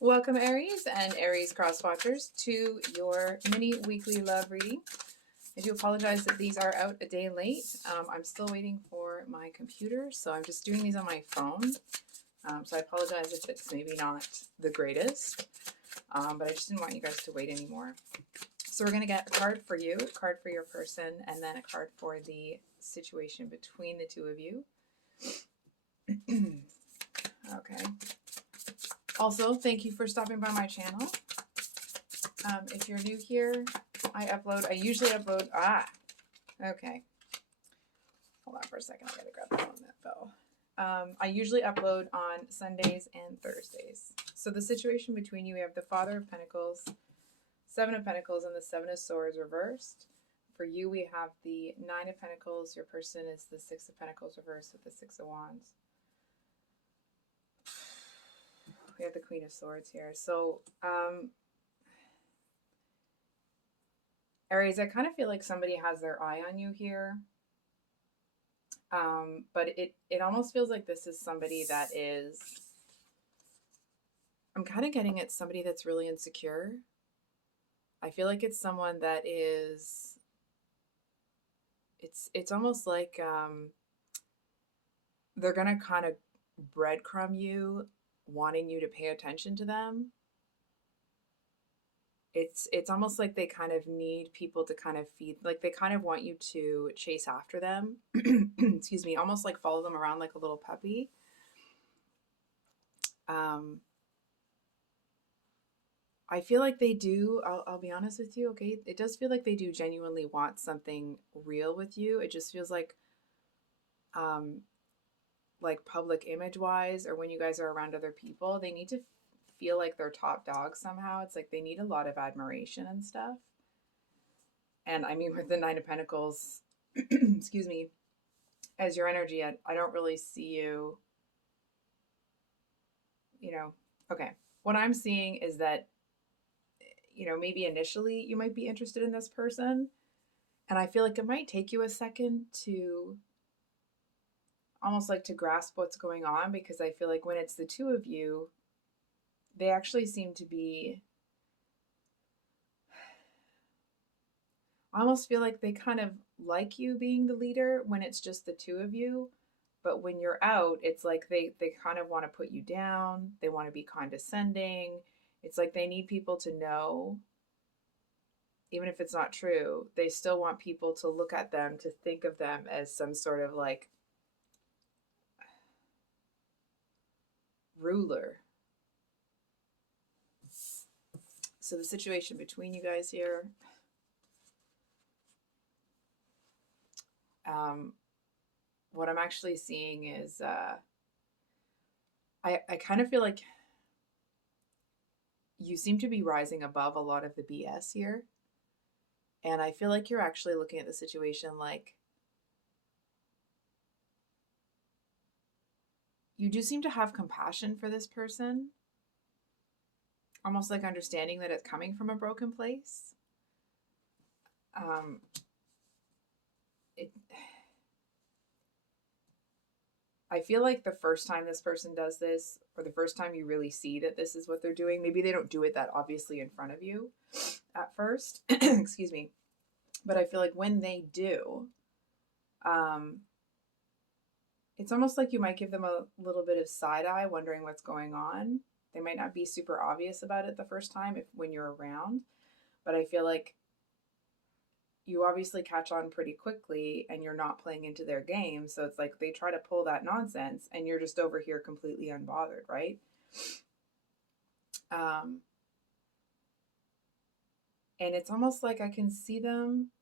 Welcome, Aries and Aries crosswatchers, to your mini weekly love reading. I do apologize that these are out a day late. I'm still waiting for my computer, so I'm just doing these on my phone. So I apologize if it's maybe not the greatest, but I just didn't want you guys to wait anymore. So we're going to get a card for you, a card for your person, and then a card for the situation between the two of you. Okay. Also, thank you for stopping by my channel. If you're new here, I usually upload, okay. Hold on for a second, I gotta grab the phone that fell. I usually upload on Sundays and Thursdays. So the situation between you, we have the Father of Pentacles, Seven of Pentacles, and the Seven of Swords reversed. For you, we have the Nine of Pentacles. Your person is the Six of Pentacles reversed with the Six of Wands. We have the Queen of Swords here. So, Aries, I kind of feel like somebody has their eye on you here. But it almost feels like this is somebody that is, I'm kind of getting at somebody that's really insecure. I feel like it's someone that is, it's almost like they're going to kind of breadcrumb you, wanting you to pay attention to them. It's almost like they kind of need people to kind of feed, like they kind of want you to chase after them. Excuse me, almost like follow them around like a little puppy. I feel like they do, I'll be honest with you, okay? It does feel like they do genuinely want something real with you. It just feels like public image wise, or when you guys are around other people, they need to feel like they're top dog somehow. It's like they need a lot of admiration and stuff. And I mean, with the Nine of Pentacles, excuse me, as your energy, I don't really see you, okay. What I'm seeing is that, maybe initially you might be interested in this person. And I feel like it might take you a second to almost like to grasp what's going on, because I feel like when it's the two of you, they actually seem to be, I almost feel like they kind of like you being the leader when it's just the two of you. But when you're out, it's like they kind of want to put you down. They want to be condescending. It's like they need people to know, even if it's not true, they still want people to look at them, to think of them as some sort of like ruler. So the situation between you guys here, what I'm actually seeing is I kind of feel like you seem to be rising above a lot of the BS here. And I feel like you're actually looking at the situation like you do seem to have compassion for this person, almost like understanding that it's coming from a broken place. It I feel like the first time this person does this, or the first time you really see that this is what they're doing, maybe they don't do it that obviously in front of you at first, excuse me, but I feel like when they do, it's almost like you might give them a little bit of side eye, wondering what's going on. They might not be super obvious about it the first time when you're around, but I feel like you obviously catch on pretty quickly and you're not playing into their game. So it's like they try to pull that nonsense and you're just over here completely unbothered, right? And it's almost like I can see them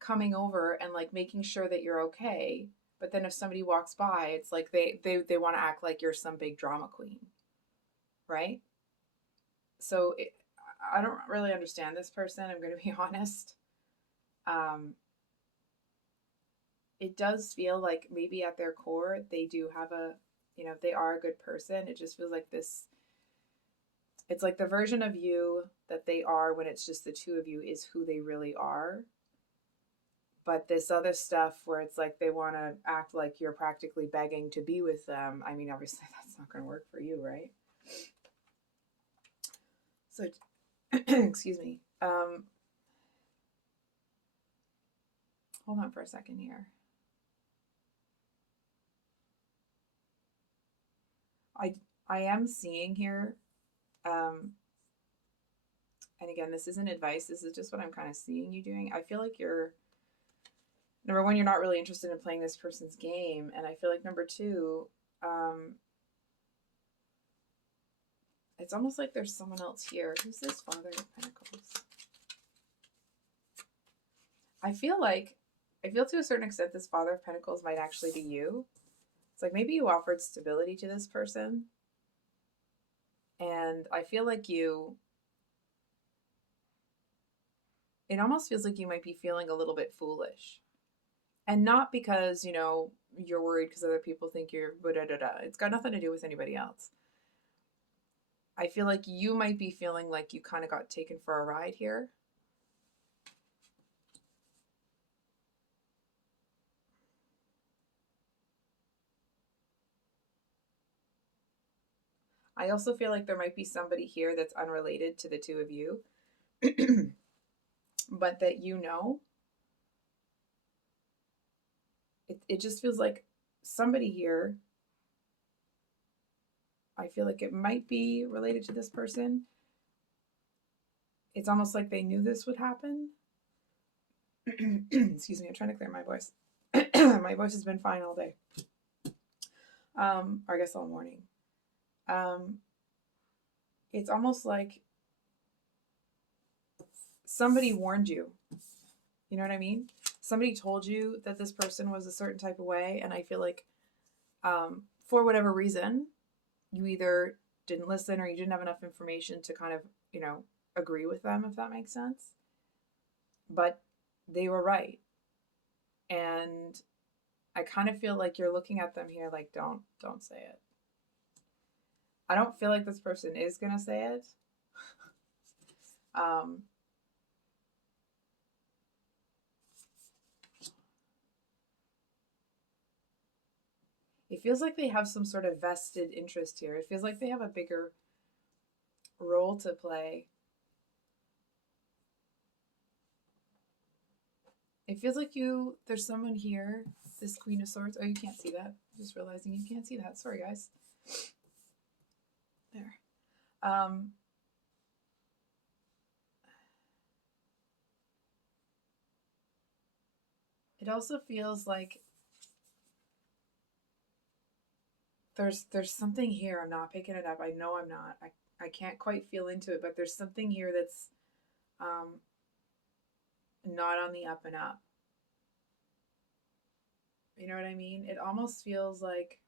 coming over and like making sure that you're okay. But then if somebody walks by, it's like they want to act like you're some big drama queen, right? So I don't really understand this person. I'm going to be honest. It does feel like maybe at their core, they do have they are a good person. It just feels like it's like the version of you that they are when it's just the two of you is who they really are. But this other stuff where it's like they want to act like you're practically begging to be with them. I mean, obviously that's not going to work for you, right? So, excuse me. Hold on for a second here. I am seeing here, and again, this isn't advice. This is just what I'm kind of seeing you doing. I feel like you're, number one, you're not really interested in playing this person's game, and I feel like number two, it's almost like there's someone else here. Who's this Father of Pentacles? I feel to a certain extent this Father of Pentacles might actually be you. It's like maybe you offered stability to this person. And I feel like it almost feels like you might be feeling a little bit foolish. And not because, you're worried because other people think you're da-da-da-da. It's got nothing to do with anybody else. I feel like you might be feeling like you kind of got taken for a ride here. I also feel like there might be somebody here that's unrelated to the two of you, but that it just feels like somebody here, I feel like it might be related to this person. It's almost like they knew this would happen. Excuse me, I'm trying to clear my voice. My voice has been fine all day. Or I guess all morning. It's almost like somebody warned you. You know what I mean? Somebody told you that this person was a certain type of way, and I feel like for whatever reason, you either didn't listen or you didn't have enough information to kind of, agree with them, if that makes sense. But they were right. And I kind of feel like you're looking at them here like, don't say it. I don't feel like this person is going to say it. It feels like they have some sort of vested interest here. It feels like they have a bigger role to play. It feels like there's someone here, this Queen of Swords. Oh, you can't see that. Just realizing you can't see that. Sorry, guys. There. It also feels like there's something here. I'm not picking it up. I know I'm not. I can't quite feel into it, but there's something here that's not on the up and up. You know what I mean? It almost feels like,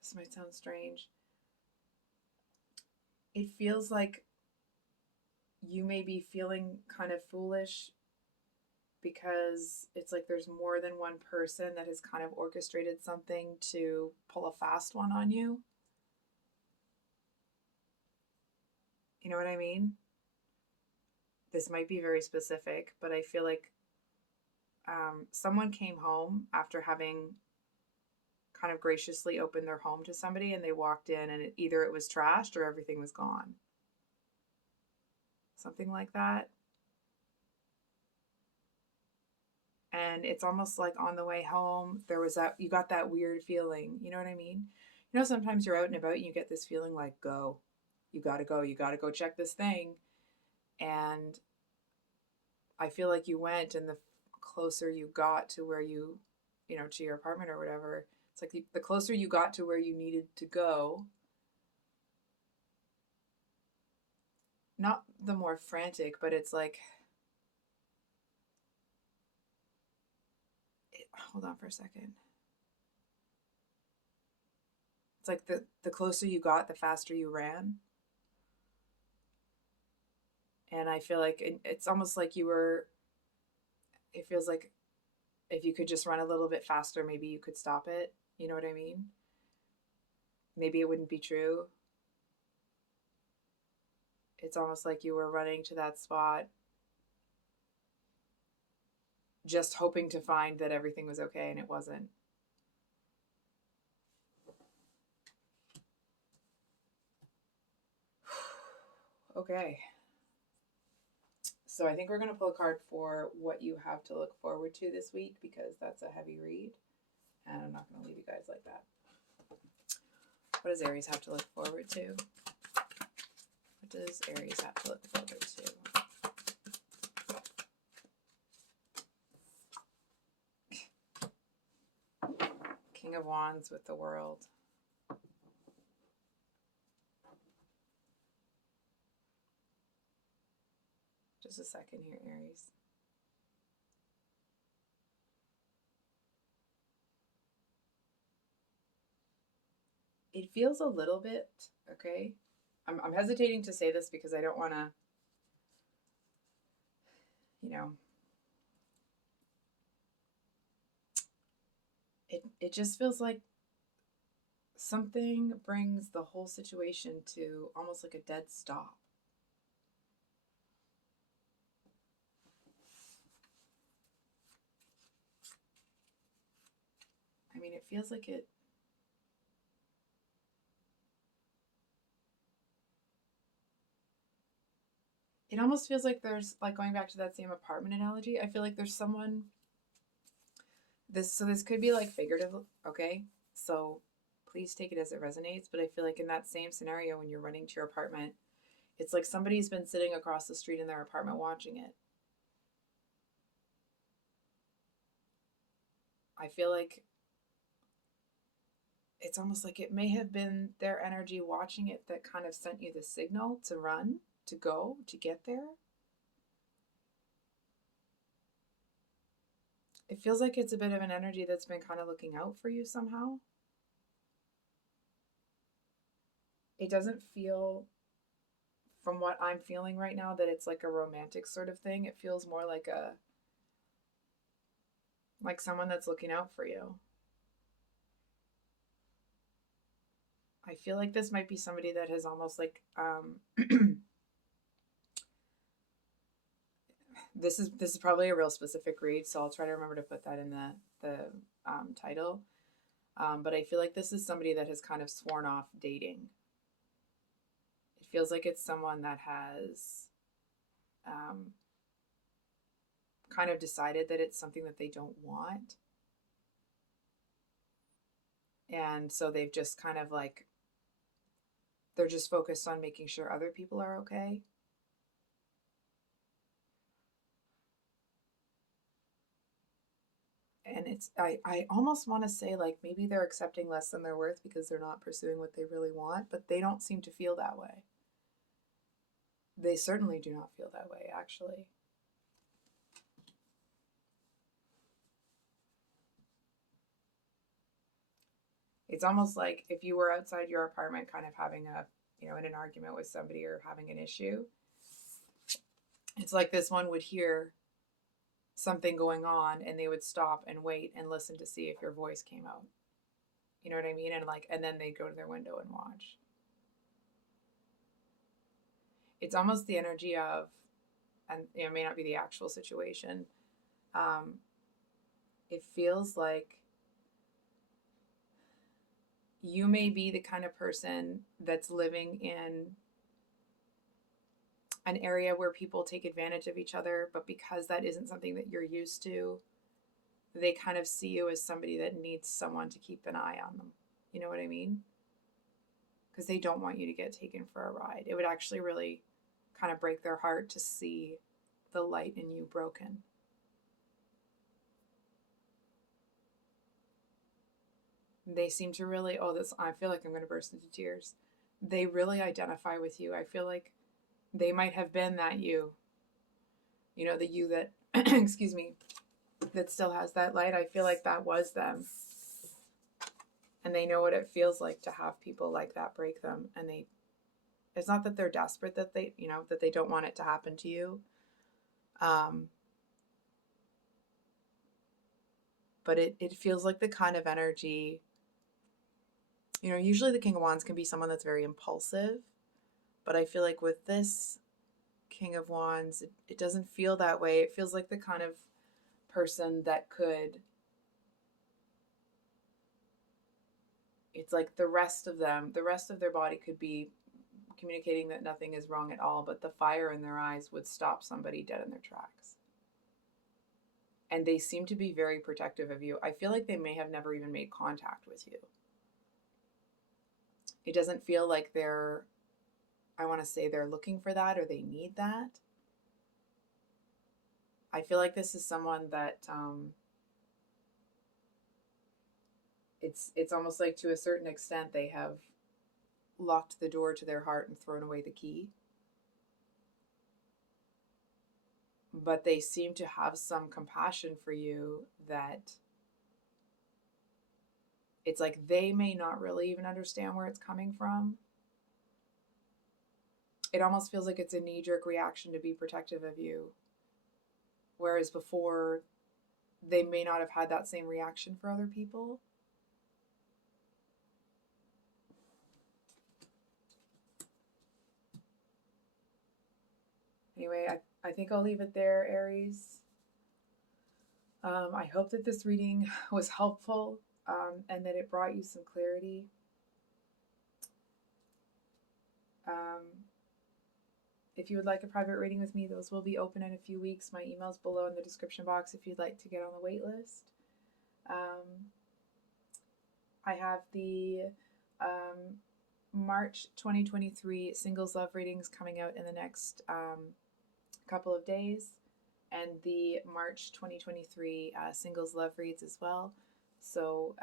this might sound strange, it feels like you may be feeling kind of foolish because it's like there's more than one person that has kind of orchestrated something to pull a fast one on you. You know what I mean? This might be very specific, but I feel like someone came home after having kind of graciously opened their home to somebody, and they walked in and either it was trashed or everything was gone. Something like that. And it's almost like on the way home, you got that weird feeling. You know what I mean? Sometimes you're out and about and you get this feeling like, go. You gotta go check this thing. And I feel like you went, and the closer you got to where to your apartment or whatever, it's like the closer you got to where you needed to go, not the more frantic, but it's like, hold on for a second. It's like the closer you got, the faster you ran. And I feel like it's almost like it feels like if you could just run a little bit faster, maybe you could stop it. You know what I mean? Maybe it wouldn't be true. It's almost like you were running to that spot just hoping to find that everything was okay, and it wasn't. Okay. So I think we're going to pull a card for what you have to look forward to this week, because that's a heavy read. And I'm not going to leave you guys like that. What does Aries have to look forward to? What does Aries have to look forward to? King of Wands with the World. Just a second here, Aries. It feels a little bit, okay? I'm hesitating to say this because I don't want to, you know, it just feels like something brings the whole situation to almost like a dead stop. I mean, it feels like it almost feels like there's, like, going back to that same apartment analogy, I feel like there's someone, this could be like figurative, okay? So please take it as it resonates, but I feel like in that same scenario, when you're running to your apartment, it's like somebody's been sitting across the street in their apartment watching it. I feel like it's almost like it may have been their energy watching it that kind of sent you the signal to run, to go, to get there. It feels like it's a bit of an energy that's been kind of looking out for you somehow. It doesn't feel, from what I'm feeling right now, that it's like a romantic sort of thing. It feels more like someone that's looking out for you. I feel like this might be somebody that has almost like this is probably a real specific read, so I'll try to remember to put that in the title. But I feel like this is somebody that has kind of sworn off dating. It feels like it's someone that has kind of decided that it's something that they don't want. And so they've just kind of like, they're just focused on making sure other people are okay. And it's, I almost want to say, like, maybe they're accepting less than they're worth because they're not pursuing what they really want, but they don't seem to feel that way. They certainly do not feel that way, actually. It's almost like if you were outside your apartment kind of having a, in an argument with somebody or having an issue, it's like this one would hear something going on and they would stop and wait and listen to see if your voice came out. You know what I mean? And then they'd go to their window and watch. It's almost the energy of, and it may not be the actual situation. It feels like you may be the kind of person that's living in an area where people take advantage of each other, but because that isn't something that you're used to, they kind of see you as somebody that needs someone to keep an eye on them. You know what I mean? Because they don't want you to get taken for a ride. It would actually really kind of break their heart to see the light in you broken. They seem to really, I feel like I'm going to burst into tears. They really identify with you. I feel like they might have been that you, the you that, excuse me, that still has that light. I feel like that was them. And they know what it feels like to have people like that break them. And it's not that they're desperate that that they don't want it to happen to you. But it feels like the kind of energy, usually the King of Wands can be someone that's very impulsive, but I feel like with this King of Wands, it doesn't feel that way. It feels like the kind of person that could, it's like the rest of their body could be communicating that nothing is wrong at all, but the fire in their eyes would stop somebody dead in their tracks. And they seem to be very protective of you. I feel like they may have never even made contact with you. It doesn't feel like they're, I want to say they're looking for that or they need that. I feel like this is someone that it's almost like to a certain extent they have locked the door to their heart and thrown away the key. But they seem to have some compassion for you that it's like they may not really even understand where it's coming from. It almost feels like it's a knee-jerk reaction to be protective of you. Whereas before, they may not have had that same reaction for other people. Anyway, I think I'll leave it there, Aries. I hope that this reading was helpful and that it brought you some clarity. If you would like a private reading with me, those will be open in a few weeks. My email's below in the description box if you'd like to get on the wait list. I have the March 2023 singles love readings coming out in the next couple of days, and the March 2023 singles love reads as well. So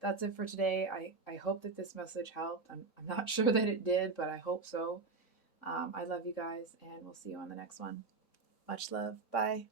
that's it for today. I hope that this message helped. I'm not sure that it did, but I hope so. I love you guys, and we'll see you on the next one. Much love. Bye.